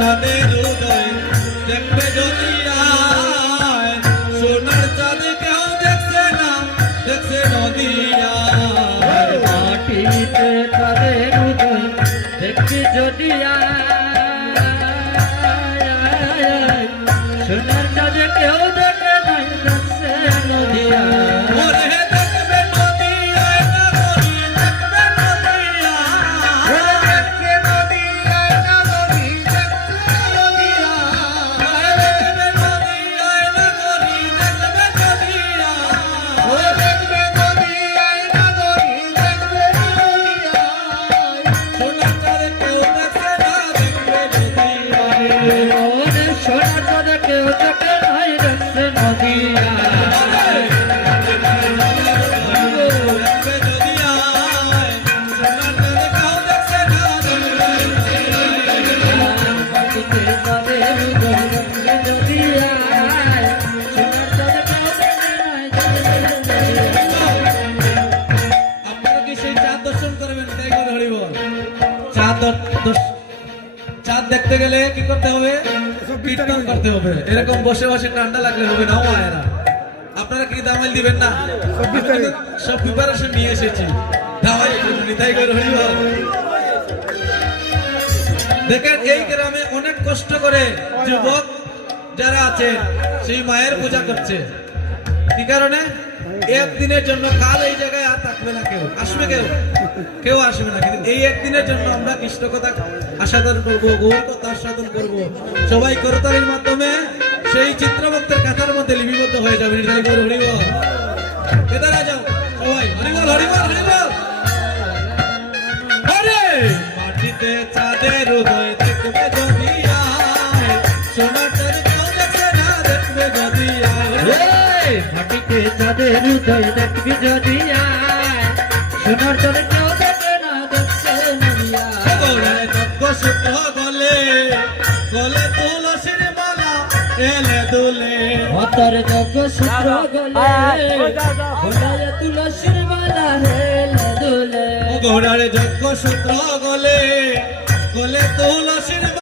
চাঁদের উদয় দেখবে যদি আয়, সোনার চাঁদ কেউ দেখছে না, দেখছে নদিয়া। মাটিতে চাঁদের উদয় দেখবি যদি সোনার চাঁদে কেউ দেখে নাই, দেখছে নদিয়া। ওরে দেখবে নদিয়ায় নাগরী, দেখবে নদিয়ায়। দেখবে নদিয়ায় নাগরী, দেখবে নদিয়া। দেখবে নদিয়ায় নাগরী, দেখবে নদিয়া। দেখবে নদিয়ায় নাগরী, দেখবে নদিয়া। সোনার চাঁদ কেউ দেখছে না, দেখবে নদিয়া। ওরে সোনার চাঁদে কেউ দেখে নাই, দেখছে নদিয়া। মাটিতে চাঁদের উদয় দেখবি যদি সোনার চাঁদে কেউ দেখে নাই, দেখছে নদিয়া। আপনারা কি সেই চাঁদ দর্শন করবেন? তাই করে হরিব। চাঁদ দেখতে গেলে কি করতে হবে? কীর্তন করতে হবে। এরকম বসে বসে ঠান্ডা লাগলে হবে না। মায়েরা আপনারা কি দামাইল দিবেন না? সব প্রিপারেশন নিয়ে এসেছি, দামাইল তাই করে হরিব। দেখেন এই গ্রামে অনেক কষ্ট করে যুবক যারা আছে সেই মায়ের পূজা করছে। কি কারণে? একদিনের জন্য। কাল এই জায়গায় আর থাকবে না, কেউ আসবে, কেউ আসবে না। কিন্তু এই একদিনের জন্য আমরা কৃষ্ণ কথা আস্বাদন করবো, গৌর কথা আস্বাদন করবো। সবাই করতালির মাধ্যমে সেই চিত্রভক্তের কাথার মধ্যে লিপিবদ্ধ হয়ে যাবে। হরিবল, এদারা যাও সবাই, হরিবল হরিবল হরিবল। আরে মাটিতে চাঁদের উদয় দেখবে যদি আয়, সোনার চাঁদ কেউ দেখছে না, দেখবে যদি আয়। মাটিতে চাঁদের উদয় দেখবি যদি সোনার চাঁদে কেউ দেখে না, দেখছে নদিয়া। গোড়ায় যজ্ঞ সূত্র গলে, গলে তুলসীর মালা এলে দুলে। অতর যজ্ঞ সূত্র গলে, ঘোড়ায় তুলসীর মালা হেলে দুলে। গোড়ায় যজ্ঞ সূত্র গলে, গলে তুলসীর